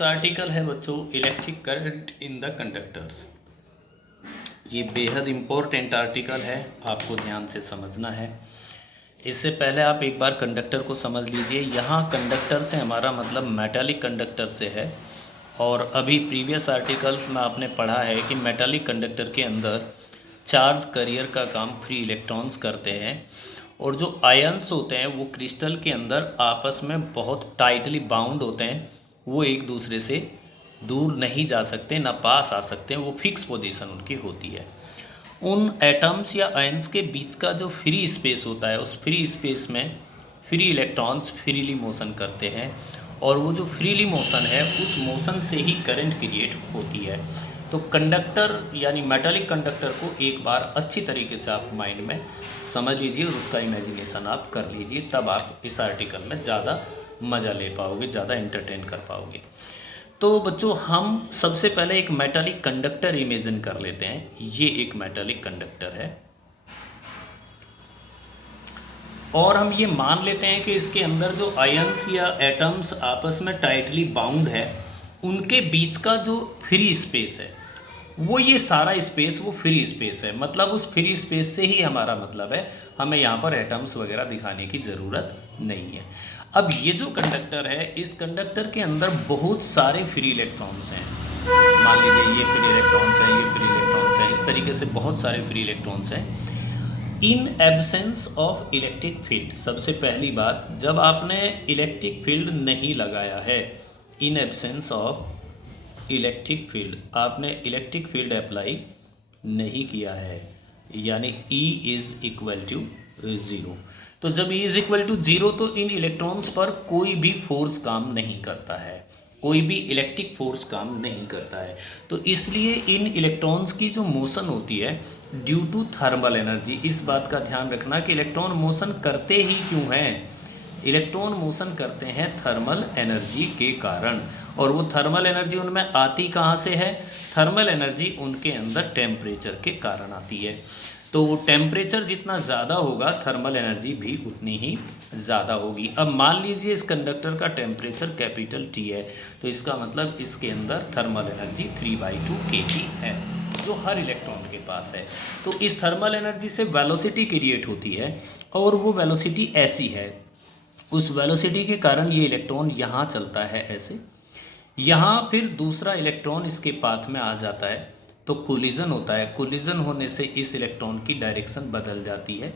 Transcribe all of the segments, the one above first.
Next article है बच्चों electric current in the conductors. ये बेहद इम्पोर्टेंट आर्टिकल है, आपको ध्यान से समझना है। इससे पहले आप एक बार कंडक्टर को समझ लीजिए। यहाँ कंडक्टर से हमारा मतलब मेटालिक कंडक्टर से है, और अभी प्रीवियस आर्टिकल्स में आपने पढ़ा है कि मेटालिक कंडक्टर के अंदर चार्ज कैरियर का काम फ्री इलेक्ट्रॉन्स करते हैं, और जो आयन्स होते हैं वो क्रिस्टल के अंदर आपस में बहुत टाइटली बाउंड होते हैं। वो एक दूसरे से दूर नहीं जा सकते, ना पास आ सकते, वो फिक्स पोजीशन उनकी होती है। उन एटम्स या आयन्स के बीच का जो फ्री स्पेस होता है, उस फ्री स्पेस में फ्री इलेक्ट्रॉन्स फ्रीली मोशन करते हैं, और वो जो फ्रीली मोशन है उस मोशन से ही करंट क्रिएट होती है। तो कंडक्टर यानी मेटालिक कंडक्टर को एक बार अच्छी तरीके से आप माइंड में समझ लीजिए और उसका इमेजिनेशन आप कर लीजिए, तब आप इस आर्टिकल में ज़्यादा मज़ा ले पाओगे, ज़्यादा एंटरटेन कर पाओगे। तो बच्चों हम सबसे पहले एक मेटालिक कंडक्टर इमेजिन कर लेते हैं। ये एक मेटालिक कंडक्टर है, और हम ये मान लेते हैं कि इसके अंदर जो आयन्स या एटम्स आपस में टाइटली बाउंड है, उनके बीच का जो फ्री स्पेस है वो ये सारा स्पेस वो फ्री स्पेस है। मतलब उस फ्री स्पेस से ही हमारा मतलब है, हमें यहाँ पर एटम्स वगैरह दिखाने की ज़रूरत नहीं है। अब ये जो कंडक्टर है, इस कंडक्टर के अंदर बहुत सारे फ्री इलेक्ट्रॉन्स हैं। मान लीजिए ये फ्री इलेक्ट्रॉन्स हैं, ये फ्री इलेक्ट्रॉन्स हैं, इस तरीके से बहुत सारे फ्री इलेक्ट्रॉन्स हैं। In absence of electric field, सबसे पहली बात, जब आपने इलेक्ट्रिक फील्ड नहीं लगाया है, in absence of electric field, आपने इलेक्ट्रिक फील्ड अप्लाई नहीं किया है, यानी E इज़ इक्वल टू 0। तो जब E इज़ इक्वल टू 0 तो इन इलेक्ट्रॉन्स पर कोई भी फोर्स काम नहीं करता है, कोई भी इलेक्ट्रिक फोर्स काम नहीं करता है। तो इसलिए इन इलेक्ट्रॉन्स की जो मोशन होती है ड्यू टू थर्मल एनर्जी, इस बात का ध्यान रखना कि इलेक्ट्रॉन मोशन करते ही क्यों हैं। इलेक्ट्रॉन मोशन करते हैं थर्मल एनर्जी के कारण, और वो थर्मल एनर्जी उनमें आती कहाँ से है? थर्मल एनर्जी उनके अंदर टेम्परेचर के कारण आती है। तो वो टेम्परेचर जितना ज़्यादा होगा थर्मल एनर्जी भी उतनी ही ज़्यादा होगी। अब मान लीजिए इस कंडक्टर का टेम्परेचर कैपिटल T है, तो इसका मतलब इसके अंदर थर्मल एनर्जी 3/2 kT है, जो हर इलेक्ट्रॉन के पास है। तो इस थर्मल एनर्जी से वेलोसिटी क्रिएट होती है, और वो वेलोसिटी ऐसी है, उस वेलोसिटी के कारण ये इलेक्ट्रॉन यहाँ चलता है ऐसे, यहाँ फिर दूसरा इलेक्ट्रॉन इसके पाथ में आ जाता है, तो कोलिजन होता है। कोलिजन होने से इस इलेक्ट्रॉन की डायरेक्शन बदल जाती है,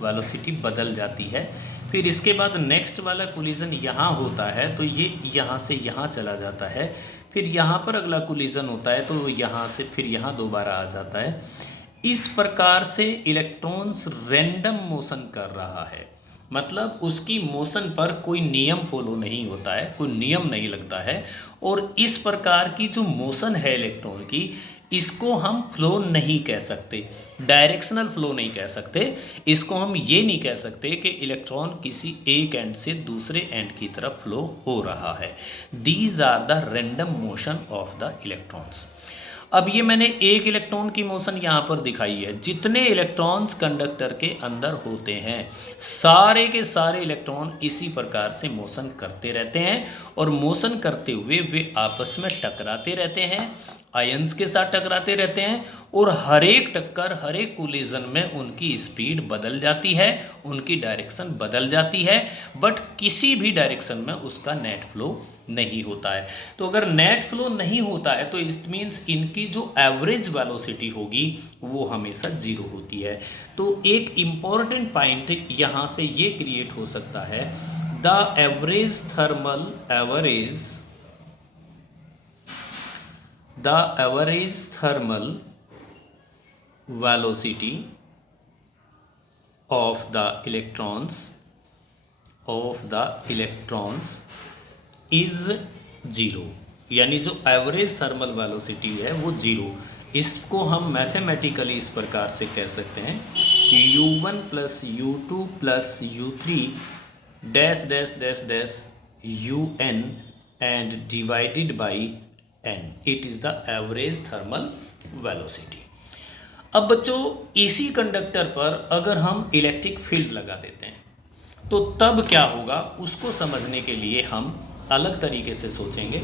वेलोसिटी बदल जाती है। फिर इसके बाद नेक्स्ट वाला कोलिजन यहाँ होता है, तो ये यहाँ से यहाँ चला जाता है। फिर यहाँ पर अगला कोलिजन होता है, तो वो यहाँ से फिर यहाँ दोबारा आ जाता है। इस प्रकार से इलेक्ट्रॉन्स रैंडम मोशन कर रहा है, मतलब उसकी मोशन पर कोई नियम फॉलो नहीं होता है, कोई नियम नहीं लगता है। और इस प्रकार की जो मोशन है इलेक्ट्रॉन की, इसको हम फ्लो नहीं कह सकते, डायरेक्शनल फ्लो नहीं कह सकते। इसको हम ये नहीं कह सकते कि इलेक्ट्रॉन किसी एक एंड से दूसरे एंड की तरफ फ्लो हो रहा है। These are the random motion of the electrons. अब ये मैंने एक इलेक्ट्रॉन की मोशन यहाँ पर दिखाई है। जितने इलेक्ट्रॉन्स कंडक्टर के अंदर होते हैं, सारे के सारे इलेक्ट्रॉन इसी प्रकार से मोशन करते रहते हैं, और मोशन करते हुए वे आपस में टकराते रहते हैं, आयंस के साथ टकराते रहते हैं, और हर एक टक्कर, हर एक कोलिजन में उनकी स्पीड बदल जाती है, उनकी डायरेक्शन बदल जाती है, बट किसी भी डायरेक्शन में उसका नेट फ्लो नहीं होता है। तो अगर नेट फ्लो नहीं होता है तो इट मीन्स इनकी जो एवरेज वेलोसिटी होगी वो हमेशा 0 होती है। तो एक इम्पॉर्टेंट पॉइंट यहाँ से ये क्रिएट हो सकता है, the average thermal velocity of the electrons is 0, यानी जो एवरेज थर्मल वेलोसिटी है वो 0। इसको हम मैथमेटिकली इस प्रकार से कह सकते हैं, u1 plus u2 plus u3 dash dash dash dash un and divided by n, it is the average thermal velocity. अब बच्चों इसी कंडक्टर पर अगर हम इलेक्ट्रिक फील्ड लगा देते हैं तो तब क्या होगा, उसको समझने के लिए हम अलग तरीके से सोचेंगे।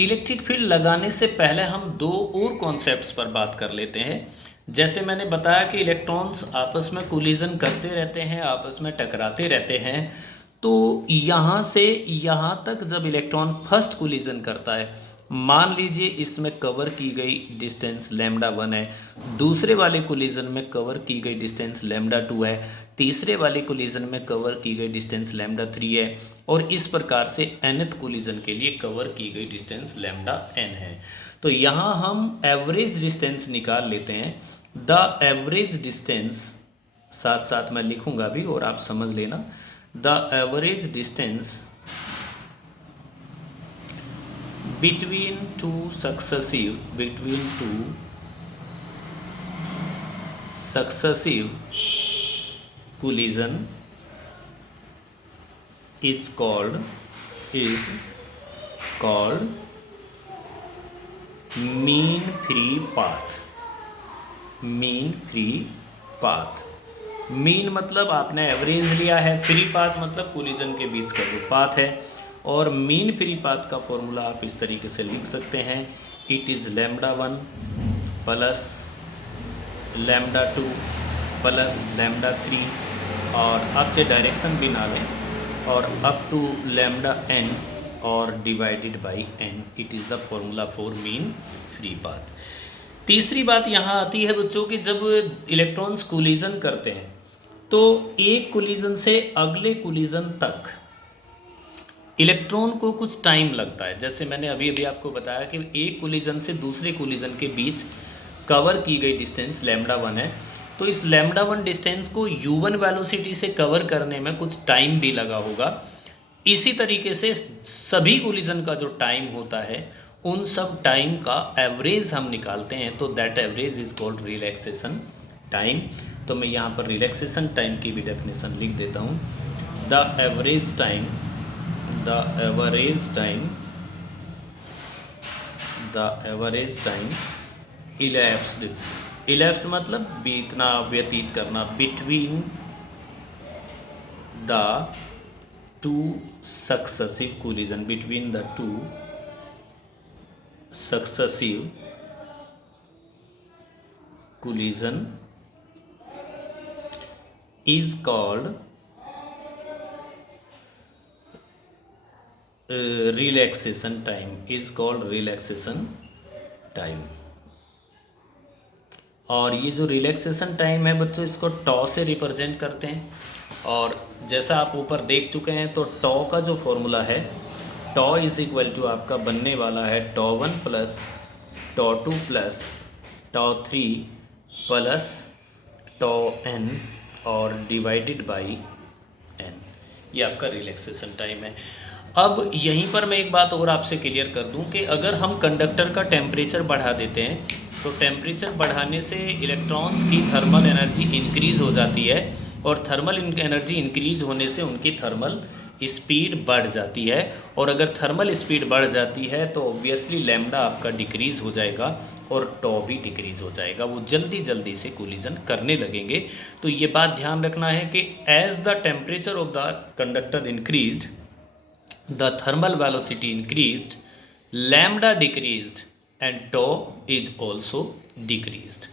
इलेक्ट्रिक फील्ड लगाने से पहले हम दो और कॉन्सेप्ट्स पर बात कर लेते हैं। जैसे मैंने बताया कि इलेक्ट्रॉन्स आपस में कोलिजन करते रहते हैं, आपस में टकराते रहते हैं। तो यहाँ से यहाँ तक जब इलेक्ट्रॉन फर्स्ट कोलिजन करता है, मान लीजिए इसमें कवर की गई डिस्टेंस λ1 है, दूसरे वाले कोलिजन में कवर की गई डिस्टेंस λ2 है, तीसरे वाले कोलिजन में कवर की गई डिस्टेंस λ3 है, और इस प्रकार से nth कोलिजन के लिए कवर की गई डिस्टेंस λn है। तो यहाँ हम एवरेज डिस्टेंस निकाल लेते हैं। द एवरेज डिस्टेंस, साथ साथ मैं लिखूंगा भी और आप समझ लेना, the average distance between two successive collision is called mean free path। Mean मतलब आपने एवरेज लिया है, फ्री पाथ मतलब कोलिजन के बीच का जो पाथ है। और मीन फ्री पाथ का फॉर्मूला आप इस तरीके से लिख सकते हैं, इट इज़ λ1 प्लस λ2 प्लस λ3 और अब से डायरेक्शन भी ना लें, और अप टू λn और divided by n। It is the formula for mean free path. तीसरी बात यहाँ आती है बच्चों कि जब इलेक्ट्रॉन्स कोलिजन करते हैं तो एक कोलिजन से अगले कोलिजन तक इलेक्ट्रॉन को कुछ टाइम लगता है। जैसे मैंने अभी आपको बताया कि एक कोलिजन से दूसरे कोलिजन के बीच कवर की गई डिस्टेंस λ1 है, तो इस λ1 डिस्टेंस को u1 वेलोसिटी से कवर करने में कुछ टाइम भी लगा होगा। इसी तरीके से सभी कोलिजन का जो टाइम होता है उन सब टाइम का एवरेज हम निकालते हैं, तो that average is called relaxation time. तो मैं यहाँ पर रिलैक्सेशन टाइम की भी डेफिनेशन लिख देता हूँ। द एवरेज टाइम elapsed मतलब बीतना, व्यतीत करना, between the two successive collision, is called relaxation time। और ये जो रिलैक्सेशन टाइम है बच्चों, इसको टॉ से रिप्रेजेंट करते हैं। और जैसा आप ऊपर देख चुके हैं तो टॉ का जो फॉर्मूला है, टॉ इज इक्वल टू आपका बनने वाला है τ1 प्लस τ2 प्लस τ3 प्लस τn और डिवाइडेड बाई n। ये आपका रिलैक्सेशन टाइम है। अब यहीं पर मैं एक बात और आपसे क्लियर कर दूं कि अगर हम कंडक्टर का टेम्परेचर बढ़ा देते हैं तो टेम्परेचर बढ़ाने से इलेक्ट्रॉन्स की थर्मल एनर्जी इंक्रीज़ हो जाती है, और थर्मल एनर्जी इंक्रीज होने से उनकी थर्मल स्पीड बढ़ जाती है। और अगर थर्मल स्पीड बढ़ जाती है तो ऑब्वियसली लैम्डा आपका डिक्रीज़ हो जाएगा और टॉ भी डिक्रीज़ हो जाएगा, वो जल्दी जल्दी से कोलिजन करने लगेंगे। तो ये बात ध्यान रखना है कि as the temperature of the conductor increased, the thermal velocity increased, lambda decreased and tau is also decreased.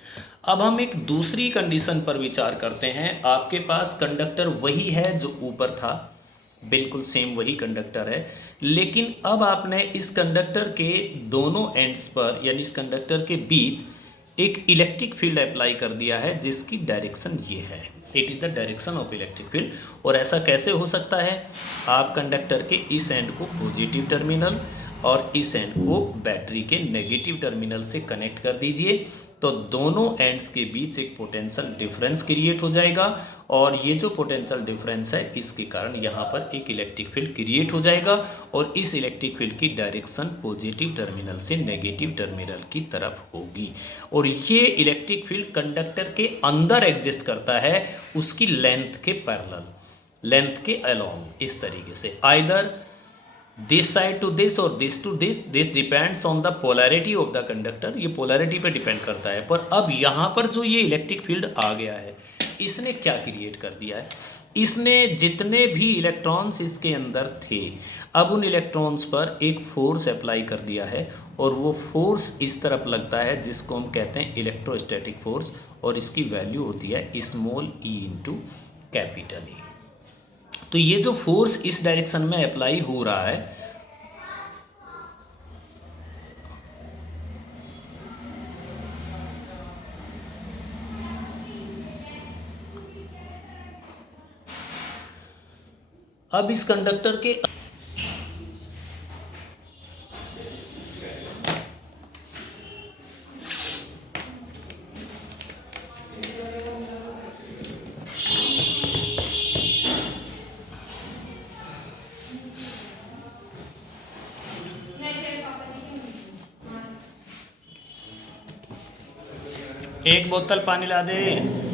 अब हम एक दूसरी कंडीशन पर विचार करते हैं। आपके पास कंडक्टर वही है जो ऊपर था, बिल्कुल सेम वही कंडक्टर है, लेकिन अब आपने इस कंडक्टर के दोनों एंड्स पर यानी इस कंडक्टर के बीच एक इलेक्ट्रिक फील्ड अप्लाई कर दिया है जिसकी डायरेक्शन ये है। It is the direction of electric field. और ऐसा कैसे हो सकता है? आप कंडक्टर के इस एंड को पॉजिटिव टर्मिनल और इस एंड को बैटरी के नेगेटिव टर्मिनल से कनेक्ट कर दीजिए, तो दोनों एंड्स के बीच एक पोटेंशियल डिफरेंस क्रिएट हो जाएगा, और ये जो पोटेंशियल डिफरेंस है इसके कारण यहाँ पर एक इलेक्ट्रिक फील्ड क्रिएट हो जाएगा, और इस इलेक्ट्रिक फील्ड की डायरेक्शन पॉजिटिव टर्मिनल से नेगेटिव टर्मिनल की तरफ होगी। और ये इलेक्ट्रिक फील्ड कंडक्टर के अंदर एग्जिस्ट करता है, उसकी लेंथ के पैरेलल, लेंथ के अलोंग, इस तरीके से either this side to this और this to this depends on the polarity of the conductor. ये पोलैरिटी पे डिपेंड करता है। पर अब यहाँ पर जो ये इलेक्ट्रिक फील्ड आ गया है, इसने क्या क्रिएट कर दिया है? इसने जितने भी इलेक्ट्रॉन्स इसके अंदर थे, अब उन इलेक्ट्रॉन्स पर एक फोर्स अप्लाई कर दिया है और वो फोर्स इस तरफ लगता है जिसको हम कहते हैं इलेक्ट्रोस्टैटिक फोर्स, और इसकी वैल्यू होती है small E into capital E. तो ये जो फोर्स इस डायरेक्शन में अप्लाई हो रहा है, अब इस कंडक्टर के एक बोतल पानी ला दे।